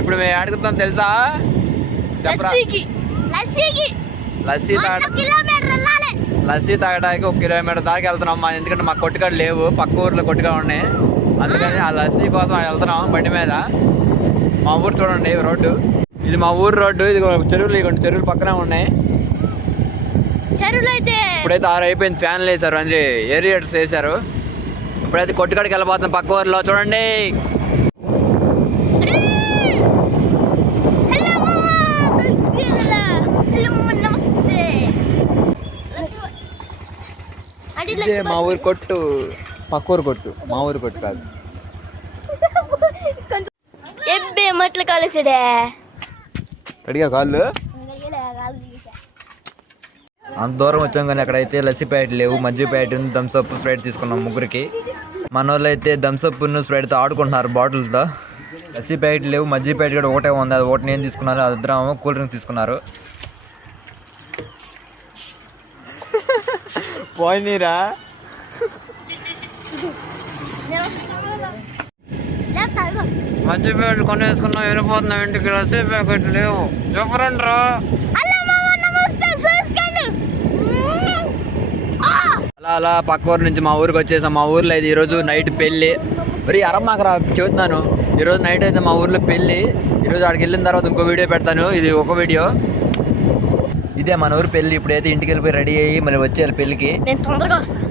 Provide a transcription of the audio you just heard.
ఇప్పుడు మేము అడుగుతాం తెలుసా? చెప్పరా? లస్సీ తాగడానికి 1 కిలోమీటర్ దాకా వెళ్తున్నాం. ఎందుకంటే మాకు కొట్టుకాడు లేవు, పక్క ఊర్లో కొట్టుకాడు ఉన్నాయి. అందుకని ఆ లస్సీ కోసం వెళ్తున్నాం బండి మీద. మా ఊరు చూడండి రోడ్డు, ఇది మా ఊరు రోడ్డు. ఇది చెరువులు, ఇవ్వండి చెరువులు పక్కనే ఉన్నాయి. ఇప్పుడైతే 6 అయిపోయింది, ఫ్యాన్లు వేసారు, అంటే ఏరియేటర్స్ వేసారు. ఇప్పుడైతే కొట్టుకాడికి వెళ్ళిపోతున్నాం పక్క ఊర్లో చూడండి. ఇదే మా ఊరు కొట్టు, పక్క ఊరు కొట్టు, మా ఊరు కొట్టు కాదు. మట్ల కాలేసాడే అడిగా కాళ్ళు. అంత దూరం వచ్చాం కానీ అక్కడైతే లస్సీ ప్యాకెట్ లేవు, మజ్జిగ ప్యాకెట్, థమ్స్అప్, స్ప్రైట్ తీసుకున్నాం ముగ్గురికి. మన వాళ్ళు అయితే థమ్స్అప్ స్ప్రైట్తో ఆడుకుంటున్నారు బాటిల్తో. లస్సీ ప్యాకెట్ లేవు, మజ్జిగ ప్యాకెట్ కూడా ఒకటే ఉంది. అది ఒకటి నేను తీసుకున్నాను, అది ఇద్దరం కూల్ డ్రింక్ తీసుకున్నారు. పోయినీరా మజ్జిగ ప్యాకెట్ కొనేసుకున్నాం, వెళ్ళిపోతున్నాం ఇంటికి. లస్సీ ప్యాకెట్ లేవు, చెప్పరండి రా. అలా పక్క ఊరు నుంచి మా ఊరికి వచ్చేసాం. మా ఊర్లో అయితే ఈరోజు నైట్ పెళ్ళి. మరి అరమ్మాకరా చెబుతున్నాను, ఈరోజు నైట్ అయితే మా ఊర్లో పెళ్ళి. ఈరోజు అక్కడికి వెళ్ళిన తర్వాత ఇంకో వీడియో పెడతాను, ఇది ఒక వీడియో. ఇదే మన ఊరు పెళ్ళి. ఇప్పుడైతే ఇంటికి వెళ్ళిపోయి రెడీ అయ్యి మరి వచ్చేయాలి పెళ్ళికి. నేను తొందరగా వస్తాను.